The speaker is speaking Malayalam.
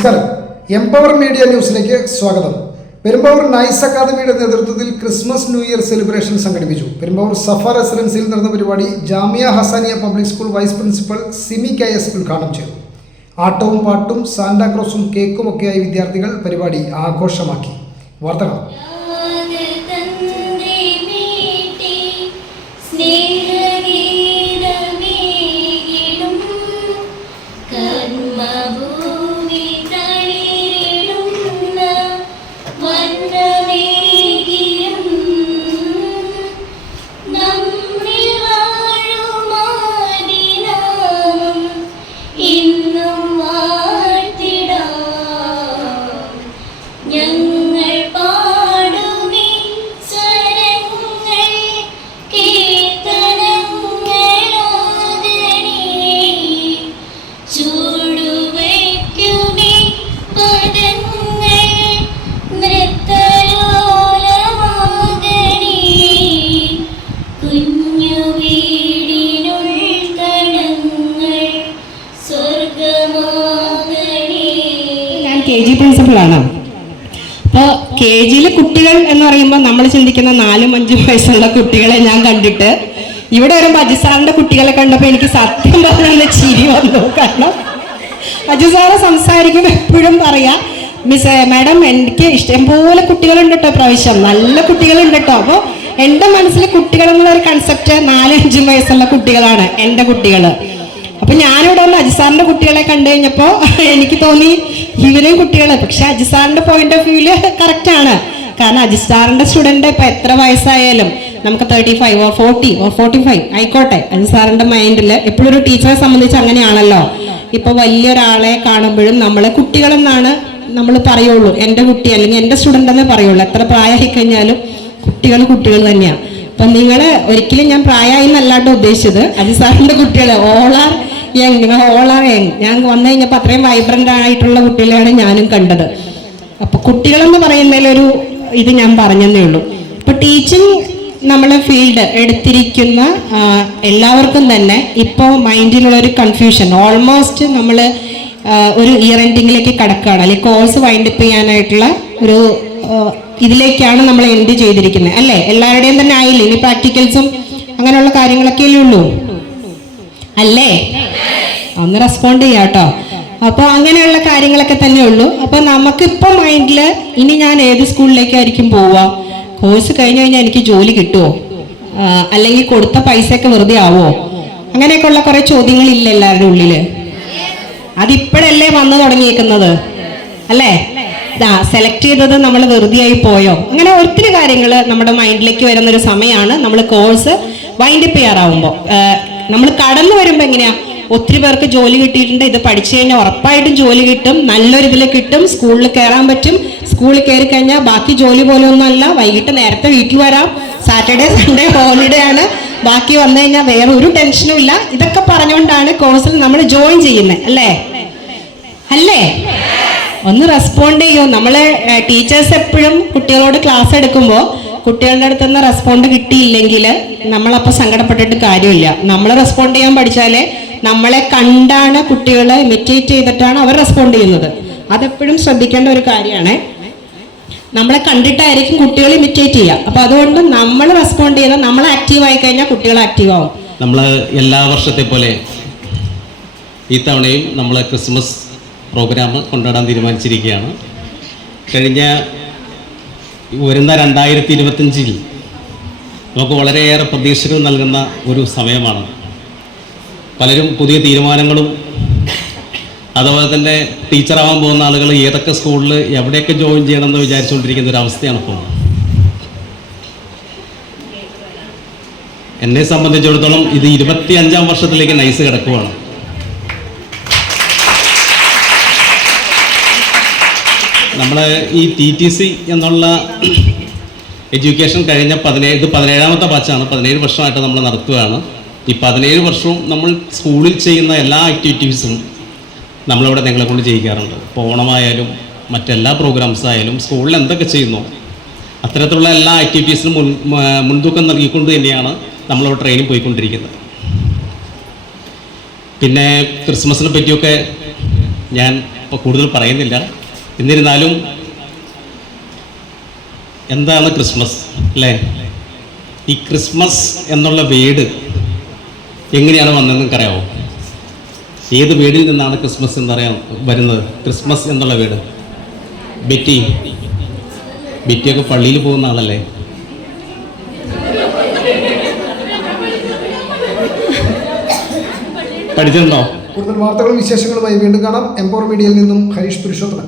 നമസ്കാരം. എംപവർ മീഡിയ ന്യൂസിലേക്ക് സ്വാഗതം. പെരുമ്പാവൂർ നൈസ് അക്കാദമിയുടെ നേതൃത്വത്തിൽ ക്രിസ്മസ് ന്യൂ ഇയർ സെലിബ്രേഷൻ സംഘടിപ്പിച്ചു. പെരുമ്പാവൂർ സഫ റെസിഡൻസിയിൽ നടന്ന പരിപാടി Jamia Hasania public school vice principal Simi KS ഉദ്ഘാടനം ചെയ്തു. ആട്ടവും പാട്ടും സാന്റാക്രോസും കേക്കും ഒക്കെയായി വിദ്യാർത്ഥികൾ പരിപാടി ആഘോഷമാക്കി. വാർത്തകൾ KG പ്രിൻസിപ്പളാണ്. അപ്പോൾ KG കുട്ടികൾ എന്ന് പറയുമ്പോൾ നമ്മൾ ചിന്തിക്കുന്ന 4-5 വയസ്സുള്ള കുട്ടികളെ ഞാൻ കണ്ടിട്ട് ഇവിടെ വരുമ്പോൾ അജു സാറിൻ്റെ കുട്ടികളെ കണ്ടപ്പോൾ എനിക്ക് സത്യം പറഞ്ഞ ചിരി വന്നു. കാരണം അജു സാറ് സംസാരിക്കുമ്പോൾ എപ്പോഴും പറയാ, മിസ് മാഡം എനിക്ക് ഇഷ്ടംപോലെ കുട്ടികളുണ്ട് കേട്ടോ, പ്രാവശ്യം നല്ല കുട്ടികളുണ്ട് കേട്ടോ. അപ്പോൾ എൻ്റെ മനസ്സിൽ കുട്ടികൾ എന്നുള്ളൊരു കൺസെപ്റ്റ് 4-5 വയസ്സുള്ള കുട്ടികളാണ് എൻ്റെ കുട്ടികൾ. അപ്പൊ ഞാനിവിടെ വന്ന് അജിസാറിന്റെ കുട്ടികളെ കണ്ടു കഴിഞ്ഞപ്പോൾ എനിക്ക് തോന്നി ഇവരെയും കുട്ടികളെ. പക്ഷെ അജിസാറിന്റെ പോയിന്റ് ഓഫ് വ്യൂല് കറക്റ്റ് ആണ്. കാരണം അജിസാറിന്റെ സ്റ്റുഡന്റ് ഇപ്പൊ എത്ര വയസ്സായാലും നമുക്ക് 35 or 40 or 45 ആയിക്കോട്ടെ, അജിസാറിന്റെ മൈൻഡിൽ എപ്പോഴും ഒരു ടീച്ചറെ സംബന്ധിച്ച് അങ്ങനെയാണല്ലോ. ഇപ്പൊ വലിയൊരാളെ കാണുമ്പോഴും നമ്മളെ കുട്ടികളെന്നാണ് നമ്മൾ പറയുള്ളൂ. എൻ്റെ കുട്ടി അല്ലെങ്കിൽ എൻ്റെ സ്റ്റുഡൻ്റ് എന്നേ പറയുള്ളൂ. എത്ര പ്രായമായി കഴിഞ്ഞാലും കുട്ടികൾ കുട്ടികൾ തന്നെയാണ്. അപ്പൊ നിങ്ങൾ ഒരിക്കലും ഞാൻ പ്രായമായി എന്നല്ലാണ്ട് ഉദ്ദേശിച്ചത് അജിസാറിന്റെ കുട്ടികൾ ഓൾ ആർ യങ്, നിങ്ങൾ ഓൾ ആർ യങ്. ഞാൻ വന്നു കഴിഞ്ഞപ്പോൾ അത്രയും വൈബ്രന്റ് ആയിട്ടുള്ള കുട്ടികളെയാണ് ഞാനും കണ്ടത്. അപ്പൊ കുട്ടികളെന്ന് പറയുന്നതിലൊരു ഇത് ഞാൻ പറഞ്ഞതേ ഉള്ളൂ. ഇപ്പൊ ടീച്ചിങ് നമ്മളെ ഫീൽഡ് എടുത്തിരിക്കുന്ന എല്ലാവർക്കും തന്നെ ഇപ്പോൾ മൈൻഡിലുള്ള ഒരു കൺഫ്യൂഷൻ, ഓൾമോസ്റ്റ് നമ്മൾ ഒരു ഇയർ എൻഡിങ്ങിലേക്ക് കടക്കുകയാണ്, അല്ലെങ്കിൽ കോഴ്സ് വൈൻഡപ്പ് ചെയ്യാനായിട്ടുള്ള ഒരു ഇതിലേക്കാണ് നമ്മൾ എൻഡ് ചെയ്തിരിക്കുന്നത് അല്ലേ? എല്ലാവരുടെയും തന്നെ ആയില്ലേ? ഇനി പ്രാക്ടിക്കൽസും അങ്ങനെയുള്ള കാര്യങ്ങളൊക്കെ ഉള്ളൂ അല്ലേ? ഒന്ന് റെസ്പോണ്ട് ചെയ്യാം കേട്ടോ. അപ്പോൾ അങ്ങനെയുള്ള കാര്യങ്ങളൊക്കെ തന്നെ ഉള്ളൂ. അപ്പോൾ നമുക്കിപ്പോൾ മൈൻഡിൽ ഇനി ഞാൻ ഏത് സ്കൂളിലേക്കായിരിക്കും പോവുക, കോഴ്സ് കഴിഞ്ഞ് കഴിഞ്ഞാൽ എനിക്ക് ജോലി കിട്ടുമോ, അല്ലെങ്കിൽ കൊടുത്ത പൈസയൊക്കെ വെറുതെ ആവുമോ, അങ്ങനെയൊക്കെയുള്ള കുറേ ചോദ്യങ്ങളില്ല എല്ലാവരുടെ ഉള്ളിൽ. അതിപ്പോഴല്ലേ വന്നു തുടങ്ങിയേക്കുന്നത് അല്ലേ? സെലക്ട് ചെയ്തത് നമ്മൾ വെറുതെ ആയി പോയോ, അങ്ങനെ ഒത്തിരി കാര്യങ്ങൾ നമ്മുടെ മൈൻഡിലേക്ക് വരുന്നൊരു സമയമാണ് നമ്മൾ കോഴ്സ് വൈൻഡപ്പ് ചെയ്യാറാവുമ്പോൾ. നമ്മൾ കടന്നു വരുമ്പോൾ എങ്ങനെയാ, ഒത്തിരി പേർക്ക് ജോലി കിട്ടിയിട്ടുണ്ട്, ഇത് പഠിച്ചു കഴിഞ്ഞാൽ ഉറപ്പായിട്ടും ജോലി കിട്ടും, നല്ലൊരു ഇതിൽ കിട്ടും, സ്കൂളിൽ കയറാൻ പറ്റും, സ്കൂളിൽ കയറി കഴിഞ്ഞാൽ ബാക്കി ജോലി പോലെ ഒന്നുമല്ല, വൈകിട്ട് നേരത്തെ വീട്ടിൽ വരാം, സാറ്റർഡേ സൺഡേ ഹോളിഡേ ആണ്, ബാക്കി വന്നു കഴിഞ്ഞാൽ വേറെ ഒരു ടെൻഷനും ഇല്ല. ഇതൊക്കെ പറഞ്ഞുകൊണ്ടാണ് കോഴ്സിൽ നമ്മൾ ജോയിൻ ചെയ്യുന്നത് അല്ലേ? അല്ലേ? ഒന്ന് റെസ്പോണ്ട് ചെയ്യൂ. നമ്മളെ ടീച്ചേഴ്സ് എപ്പോഴും കുട്ടികളോട് ക്ലാസ് എടുക്കുമ്പോൾ കുട്ടികളുടെ അടുത്ത് നിന്ന് റെസ്പോണ്ട് കിട്ടിയില്ലെങ്കിൽ നമ്മളപ്പോൾ സങ്കടപ്പെട്ടിട്ട് കാര്യമില്ല. നമ്മൾ റെസ്പോണ്ട് ചെയ്യാൻ പഠിച്ചാലേ, നമ്മളെ കണ്ടാണ് കുട്ടികളെ ഇമിറ്റേറ്റ് ചെയ്തിട്ടാണ് അവർ റെസ്പോണ്ട് ചെയ്യുന്നത്. അതെപ്പോഴും ശ്രദ്ധിക്കേണ്ട ഒരു കാര്യമാണ്. നമ്മളെ കണ്ടിട്ടായിരിക്കും കുട്ടികൾ ഇമിറ്റേറ്റ് ചെയ്യുക. അപ്പോൾ അതുകൊണ്ട് നമ്മൾ റെസ്പോണ്ട് ചെയ്യുന്നത്, നമ്മൾ ആക്റ്റീവ് ആയി കഴിഞ്ഞാൽ കുട്ടികൾ ആക്റ്റീവ് ആവും. നമ്മൾ എല്ലാ വർഷത്തെ പോലെ ഈ തവണയും നമ്മൾ ക്രിസ്മസ് പ്രോഗ്രാം കൊണ്ടുവരാൻ തീരുമാനിച്ചിരിക്കുകയാണ്. കഴിഞ്ഞ വരുന്ന 2025 നമുക്ക് വളരെയേറെ പ്രതീക്ഷകൾ നൽകുന്ന ഒരു സമയമാണ്. പലരും പുതിയ തീരുമാനങ്ങളും അതുപോലെ തന്നെ ടീച്ചറാവാൻ പോകുന്ന ആളുകൾ ഏതൊക്കെ സ്കൂളിൽ എവിടെയൊക്കെ ജോയിൻ ചെയ്യണമെന്ന് വിചാരിച്ചുകൊണ്ടിരിക്കുന്ന ഒരു അവസ്ഥയാണ് ഇപ്പോൾ. എന്നെ സംബന്ധിച്ചിടത്തോളം ഇത് 25ാം വർഷത്തിലേക്ക് നൈസ് കിടക്കുകയാണ്. നമ്മൾ ഈ TTC എന്നുള്ള എഡ്യൂക്കേഷൻ കഴിഞ്ഞ 17ാമത്തെ ബാച്ചാണ്. 17 വർഷമായിട്ട് നമ്മൾ നടത്തുകയാണ്. ഈ 17 വർഷവും നമ്മൾ സ്കൂളിൽ ചെയ്യുന്ന എല്ലാ ആക്ടിവിറ്റീസും നമ്മളിവിടെ നിങ്ങളെ കൊണ്ട് ചെയ്യിക്കാറുണ്ട്. ഇപ്പോൾ ഓണമായാലും മറ്റെല്ലാ പ്രോഗ്രാംസ് ആയാലും സ്കൂളിൽ എന്തൊക്കെ ചെയ്യുന്നു അത്തരത്തിലുള്ള എല്ലാ ആക്ടിവിറ്റീസിനും മുൻതൂക്കം നൽകിക്കൊണ്ട് തന്നെയാണ് നമ്മളിവിടെ ട്രെയിനിങ് പോയിക്കൊണ്ടിരിക്കുന്നത്. പിന്നെ ക്രിസ്മസിനെ പറ്റിയൊക്കെ ഞാൻ ഇപ്പോൾ കൂടുതൽ പറയുന്നില്ല. എന്നിരുന്നാലും എന്താണ് ക്രിസ്മസ് അല്ലേ? ഈ ക്രിസ്മസ് എന്നുള്ള വേർഡ് എങ്ങനെയാണ് വന്നതെന്ന് നിങ്ങൾക്കറിയാമോ? ഏത് വേർഡിൽ നിന്നാണ് ക്രിസ്മസ് എന്ന് പറയാൻ വരുന്നത്? ക്രിസ്മസ് എന്നുള്ള വേർഡ് ബെറ്റിയൊക്കെ പള്ളിയിൽ പോകുന്ന ആളല്ലേ? പഠിച്ചിട്ടുണ്ടോ? കൂടുതൽ വാർത്തകളും വിശേഷങ്ങളുമായി വീണ്ടും കാണാം. എംപവർ മീഡിയയിൽ നിന്നും ഹരീഷ് പുരുഷോത്തമൻ.